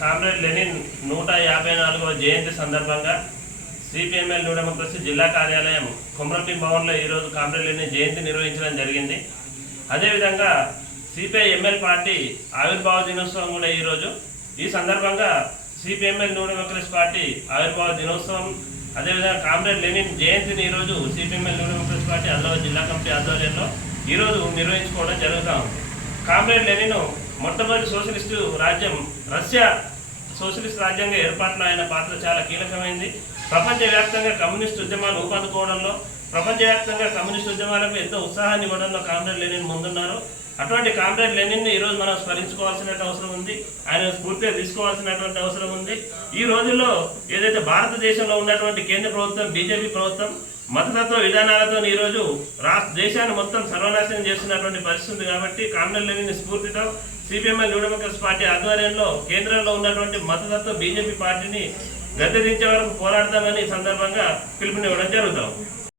Comrade Lenin 154వ జయంతి సందర్భంగా CPML new democracy జిల్లా కార్యాలయం కొమరంభీం భవన్లో ఈరోజు కామ్రేడ్ లెనిన్ జయంతి నిర్వహించడం జరిగింది. అదేవిధంగా సిపిఐఎంఎల్ పార్టీ ఆవిర్భావ దినోత్సవం కూడా ఈరోజు. ఈ సందర్భంగా సిపిఎంఎల్ న్యూ డెమోక్రసీ పార్టీ ఆవిర్భావ దినోత్సవం, అదేవిధంగా కామ్రేడ్ లెనిన్ జయంతిని ఈరోజు CPML new democracy party Adilabad జిల్లా కమిటీ ఆధ్వర్యంలో ఈరోజు నిర్వహించుకోవడం జరుగుతూ ఉంది. కామ్రేడ్ లెనిన్ మొట్టమొదటి సోషలిస్టు రాజ్యం రష్యా సోషలిస్ట్ రాజ్యాంగ ఏర్పాటులో ఆయన పాత్ర చాలా కీలకమైంది. ప్రపంచవ్యాప్తంగా కమ్యూనిస్ట్ ఉద్యమాలు ఊపందుకోవడంలో, ప్రపంచవ్యాప్తంగా కమ్యూనిస్ట్ ఉద్యమాలకు ఎంతో ఉత్సాహాన్ని ఇవ్వడంలో కామ్రేడ్ లెనిన్ ముందున్నారు. అటువంటి కామ్రేడ్ లెనిన్ని ఈరోజు మనం స్మరించుకోవాల్సిన అవసరం ఉంది. ఆయన స్ఫూర్తిగా తీసుకోవాల్సినటువంటి అవసరం ఉంది. ఈ రోజుల్లో ఏదైతే భారతదేశంలో ఉన్నటువంటి కేంద్ర ప్రభుత్వం, బీజేపీ ప్రభుత్వం మతతత్వ విధానాలతో ఈరోజు దేశాన్ని మొత్తం సర్వనాశనం చేస్తున్నటువంటి పరిస్థితి ఉంది. కాబట్టి కామ్రేడ్ లెనిన్ స్ఫూర్తితో సిపిఎంఎల్ న్యూ డెమోక్రసీ పార్టీ ఆధ్వర్యంలో కేంద్రంలో ఉన్నటువంటి మతతత్వ బీజేపీ పార్టీని గద్దెదించే వరకు పోరాడతామని సందర్భంగా పిలుపునివ్వడం జరుగుతాం.